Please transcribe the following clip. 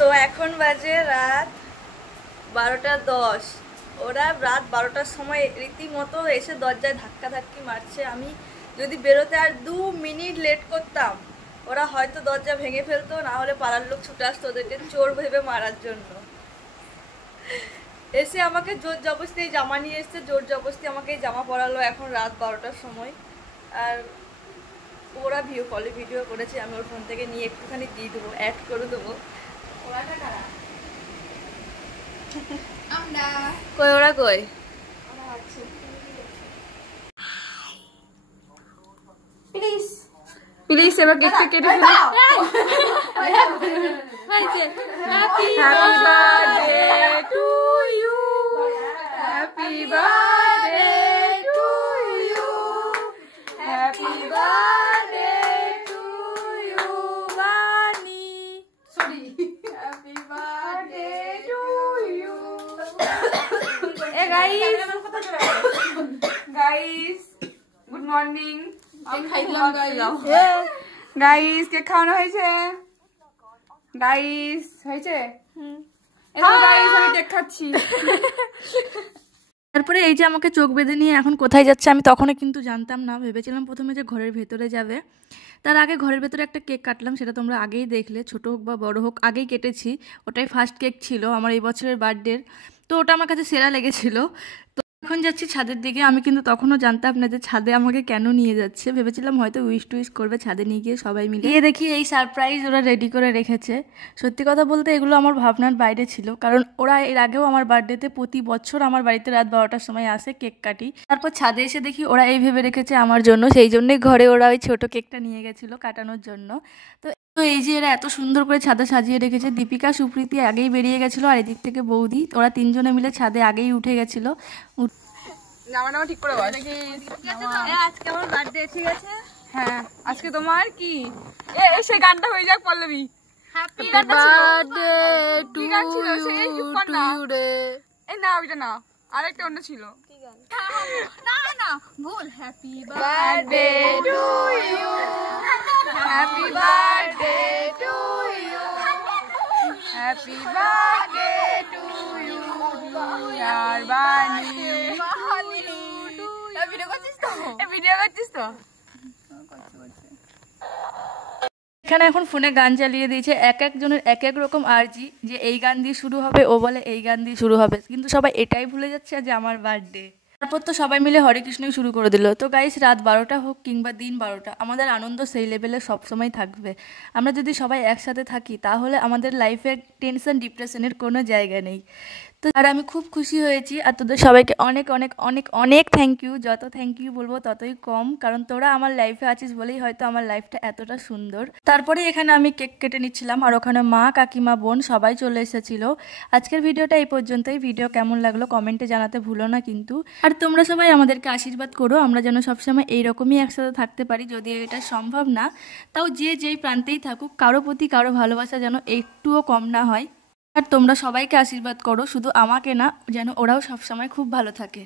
তো এখন বাজে রাত 12:10। ওরা রাত 12টার সময় রীতিমতো এসে দরজায় ধাক্কি মারছে। আমি যদি বেরোতে আর 2 মিনিট লেট করতাম ওরা হয়তো দরজা ভেঙে ফেলতো, না হলে পাড়ার লোক ছুটে আসতো ওদেরকে চোর ভেবে মারার জন্য। এসে আমাকে জোর জবরদস্তি জামা নিয়ে এসছে, জোর জবরদস্তি আমাকে জামা পরালো এখন রাত 12টার সময়। আর ওরা কলে ভিডিও করেছে, আমি ওর ফোন থেকে নিয়ে একটুখানি দিয়ে দেবো, অ্যাড করে দেবো। কই ওরা কই? প্লিজ এবার কেকটা কেটে ফেলো। Happy birthday to you, happy birthday to you, happy birthday to you বানি। Sorry, happy birthday to you. এ guys good morning. Guys cake খাওয়ানো হয়েছে। গাইস হয়েছে, গাইস আমি কেক খাচ্ছি। তারপরে এই যে আমাকে চোখ বেঁধে নিয়ে এখন কোথায় যাচ্ছে আমি তখনও কিন্তু জানতাম না। ভেবেছিলাম প্রথমে যে ঘরের ভেতরে যাবে, তার আগে ঘরের ভেতরে একটা কেক কাটলাম, সেটা তোমরা আগেই দেখলে, ছোট হোক বা বড় হোক আগেই কেটেছি। ওটাই ফার্স্ট কেক ছিল আমার এই বছরের বার্থডের, তো ওটা আমার কাছে সেরা লেগেছিল। তো এখন যাচ্ছি ছাদের দিকে। আমি কিন্তু তখনও জানতাম না যে ছাদে আমাকে কেন নিয়ে যাচ্ছে, ভেবেছিলাম হয়তো উইশ টুইশ করবে ছাদে নিয়ে গিয়ে সবাই মিলে। গিয়ে দেখি এই সারপ্রাইজ ওরা রেডি করে রেখেছে। সত্যি কথা বলতে এগুলো আমার ভাবনার বাইরে ছিল, কারণ ওরা এর আগেও আমার বার্থডেতে প্রতি বছর আমার বাড়িতে রাত 12টার সময় আসে, কেক কাটি। তারপর ছাদে এসে দেখি ওরা এই ভেবে রেখেছে আমার জন্য, সেই জন্যই ঘরে ওরা ওই ছোট কেকটা নিয়ে গেছিলো কাটানোর জন্য। তো এই যে এরা এত সুন্দর করে ছাদে সাজিয়ে রেখেছে। দীপিকা সুপ্রীতি আগেই বেরিয়ে গেছিলো, আর এদিক থেকে বৌদি, ওরা তিনজনে মিলে ছাদে আগেই উঠে গেছিলো। জামা ঠিক করে আজকে আমার বার্থডে, ঠিক আছে? হ্যাঁ আজকে তোমার কি সেই গানটা হয়ে যাক Pallabi. Happy birthday to you রে। এই না ওইটা না, আরেকটা অন্য ছিল। কি গান? না না ভুল। Happy birthday to you, happy birthday to you, happy birthday to you dear Bani. Video করছিস তো? এখানে এখন ফোনে গান চালিয়ে দিয়েছে, এক একজনের এক এক রকম আর্জি, যে এই গান দিয়ে শুরু হবে, ও বলে এই গান দিয়ে শুরু হবে, কিন্তু সবাই এটাই ভুলে যাচ্ছে যে আমার বার্থডে। তারপর তো সবাই মিলে হরে কৃষ্ণই শুরু করে দিল। তো গাইস রাত 12টা হোক কিংবা দিন 12টা, আমাদের আনন্দ সেই লেভেলে সবসময় থাকবে। আমরা যদি সবাই একসাথে থাকি তাহলে আমাদের লাইফে টেনশন ডিপ্রেশনের কোনো জায়গা নেই। তো আর আমি খুব খুশি হয়েছি, আর তোদের সবাইকে অনেক অনেক অনেক অনেক থ্যাংক ইউ। যত থ্যাংক ইউ বলবো ততই কম, কারণ তোরা আমার লাইফে আছিস বলেই হয়তো আমার লাইফটা এতটা সুন্দর। তারপরে এখানে আমি কেক কেটে নিচ্ছিলাম, আর ওখানে মা কাকিমা বোন সবাই চলে এসেছিলো। আজকের ভিডিওটা এই পর্যন্তই। ভিডিও কেমন লাগলো কমেন্টে জানাতে ভুলো না কিন্তু। আর তোমরা সবাই আমাদেরকে আশীর্বাদ করো, আমরা যেন সবসময় এইরকমই একসাথে থাকতে পারি। যদিও এটা সম্ভব না, তাও যে যেই প্রান্তেই থাকুক কারো প্রতি কারো ভালোবাসা যেন একটুও কম না হয়। আর তোমরা সবাইকে আশীর্বাদ করো, শুধু আমাকে না, যেন ওরাও সবসময় খুব ভালো থাকে।